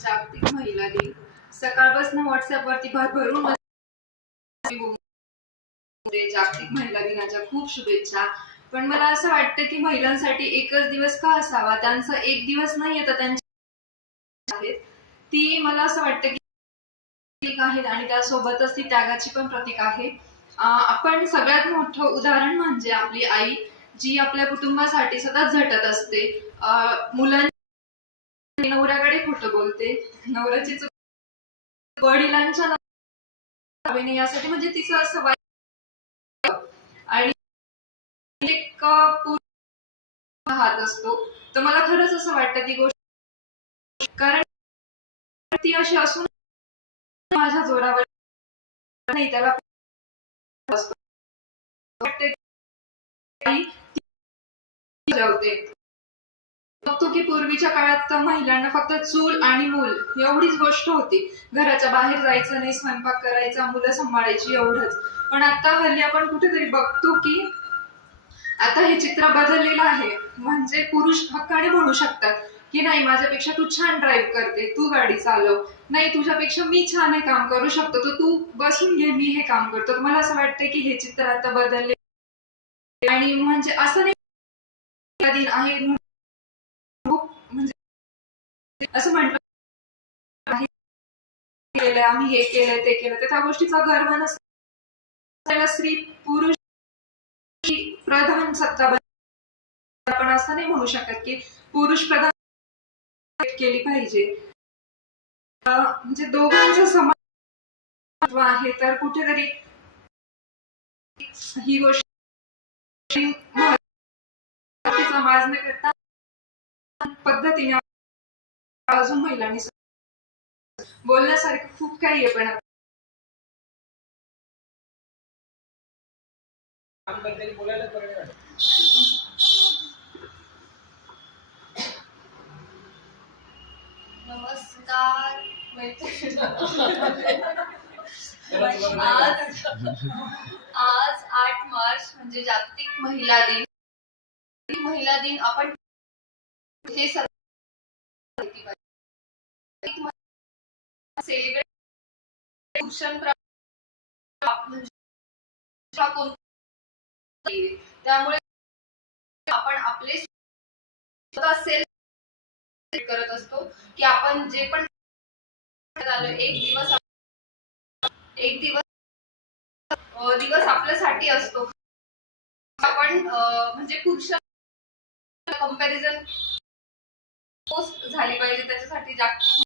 जागतिक महिला दिन सकाळपासून व्हॉट्सअपवरती भरभरून जागतिक महिला दिनाच्या खूप शुभेच्छा. पण मला असं वाटतं की महिलांसाठी एकच दिवस का असावा, त्यांचा एक दिवस नाही येत त्यांच्या आहेत ती मला असं वाटतं की आहेत आणि त्यासोबतच ती त्यागाची पण प्रतीक आहे. आपण सगळ्यात मोठं उदाहरण म्हणजे आपली आई, जी आपल्या कुटुंबासाठी सतत झटत असते. मुलांच्या नवऱ्याकडे खोटं बोलते, नवऱ्याची चूक वडिलांच्या नावाने यासाठी म्हणजे तिचं असं वाईट आणि एक हात असतो. तर मला खरंच असं वाटतं ती गोष्ट, कारण ती अशी असून माझ्या जोरावर नाही त्याला बघतो की पूर्वीच्या काळात महिलांना फक्त चूल आणि मूल एवढीच गोष्ट होती. घराच्या बाहेर जायचं नाही, स्वयंपाक करायचा, मुलं सांभाळायची एवढंच. पण आता हल्ली आपण कुठेतरी बघतो की आता हे चित्र बदललेलं आहे. म्हणजे पुरुष हक्काने म्हणू शकतात की नाही, माझ्यापेक्षा तू छान ड्राईव्ह करते, तू गाडी चालव, नाही तुझ्यापेक्षा मी छान हे काम करू शकतो, तर तू बसून घे, मी हे काम करतो. मला असं वाटतं की हे चित्र आता बदलले आणि म्हणजे असं नाही दिन आहे म्हणजे असं म्हटलं केलंय आम्ही, हे केलंय ते केलं, तर त्या गोष्टीचा गर्व नसताना स्त्री पुरुष प्रधान सत्ता आपण असं नाही म्हणू शकत की पुरुष प्रधान केली पाहिजे. म्हणजे दोघांचं समान आहे, तर कुठेतरी ही गोष्ट समाज न करता पद्धतीने अजून महिलांनी बोलण्यासारखं खूप काही आहे. पण नमस्कार आज 8 मार्च म्हणजे जागतिक महिला दिन. महिला दिन आपण हे सेलिब्रेट त्यामुळे आपण आपले सेल्फ करत असतो की आपण जे पण एक दिवस आपल्यासाठी असतो. आपण म्हणजे पुरुषांना कंपॅरिझन पोस्ट झाली पाहिजे, त्याच्यासाठी जागतिक